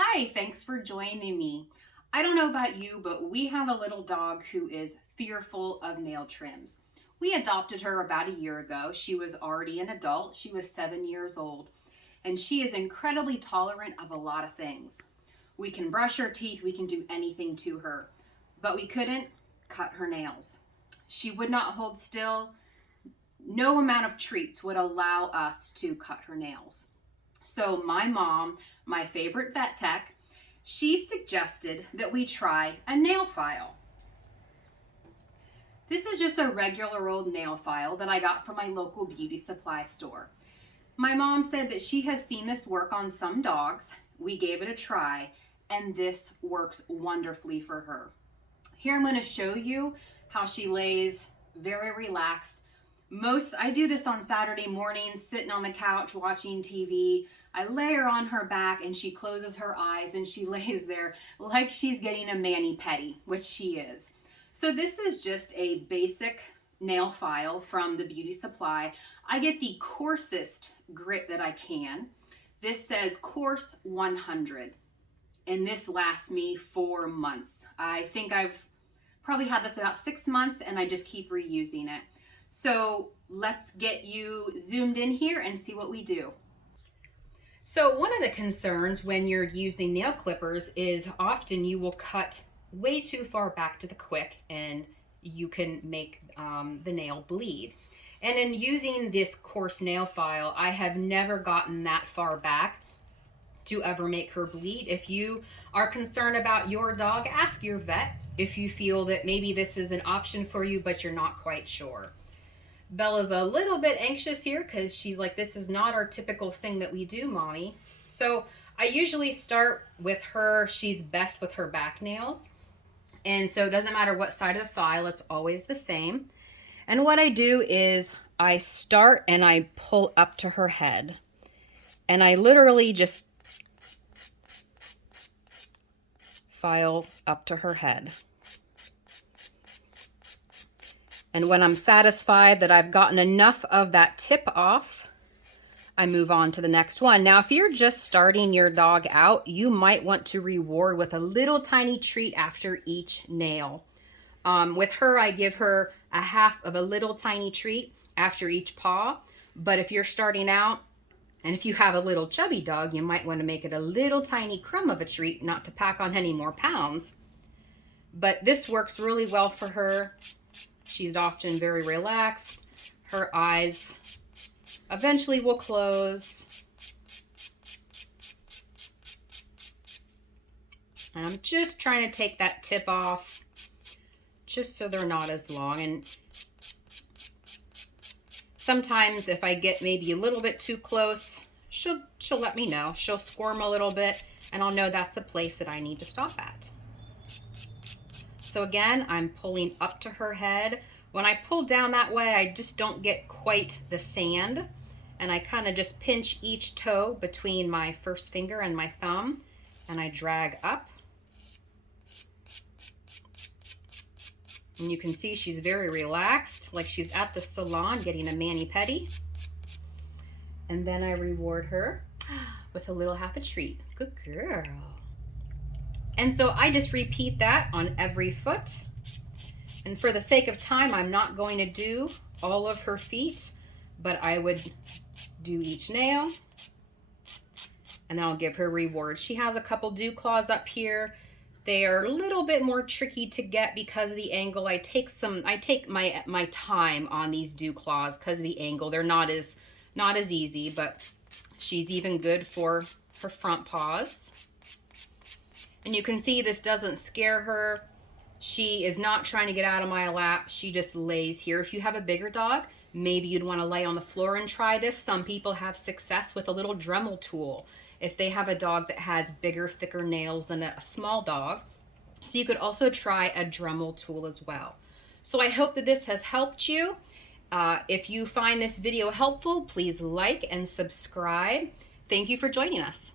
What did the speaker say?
Hi, thanks for joining me. I don't know about you, but we have a little dog who is fearful of nail trims. We adopted her about a year ago. She was already an adult. She was 7 years old, and she is incredibly tolerant of a lot of things. We can brush her teeth, we can do anything to her, but we couldn't cut her nails. She would not hold still. No amount of treats would allow us to cut her nails. So my mom, my favorite vet tech, she suggested that we try a nail file. This is just a regular old nail file that I got from my local beauty supply store. My mom said that she has seen this work on some dogs. We gave it a try, and this works wonderfully for her. Here I'm going to show you how she lays very relaxed. I do this on Saturday mornings, sitting on the couch watching TV. I lay her on her back and she closes her eyes and she lays there like she's getting a mani-pedi, which she is. So this is just a basic nail file from the beauty supply. I get the coarsest grit that I can. This says coarse 100, and this lasts me 4 months. I think I've probably had this about 6 months, and I just keep reusing it. So let's get you zoomed in here and see what we do. So one of the concerns when you're using nail clippers is often you will cut way too far back to the quick and you can make the nail bleed. And in using this coarse nail file, I have never gotten that far back to ever make her bleed. If you are concerned about your dog, ask your vet if you feel that maybe this is an option for you, but you're not quite sure. Bella's a little bit anxious here because she's like, this is not our typical thing that we do, Mommy. So I usually start with her. She's best with her back nails. And so it doesn't matter what side of the file, it's always the same. And what I do is I start and I pull up to her head. And I literally just file up to her head. And when I'm satisfied that I've gotten enough of that tip off, I move on to the next one. Now, if you're just starting your dog out, you might want to reward with a little tiny treat after each nail. With her, I give her a half of a little tiny treat after each paw. But if you're starting out, and if you have a little chubby dog, you might want to make it a little tiny crumb of a treat, not to pack on any more pounds. But this works really well for her. She's often very relaxed. Her eyes eventually will close. And I'm just trying to take that tip off just so they're not as long. And sometimes if I get maybe a little bit too close, she'll let me know. She'll squirm a little bit and I'll know that's the place that I need to stop at. So again, I'm pulling up to her head. When I pull down that way, I just don't get quite the sand. And I kind of just pinch each toe between my first finger and my thumb. And I drag up. And you can see she's very relaxed, like she's at the salon getting a mani-pedi. And then I reward her with a little half a treat. Good girl. And so I just repeat that on every foot. And for the sake of time, I'm not going to do all of her feet, but I would do each nail. And then I'll give her reward. She has a couple dew claws up here. They are a little bit more tricky to get because of the angle. I take my time on these dew claws because of the angle. They're not as easy, but she's even good for her front paws. And you can see this doesn't scare her. She is not trying to get out of my lap. She just lays here. If you have a bigger dog, maybe you'd want to lay on the floor and try this. Some people have success with a little Dremel tool if they have a dog that has bigger, thicker nails than a small dog. So you could also try a Dremel tool as well. So I hope that this has helped you. If you find this video helpful, please like and subscribe. Thank you for joining us.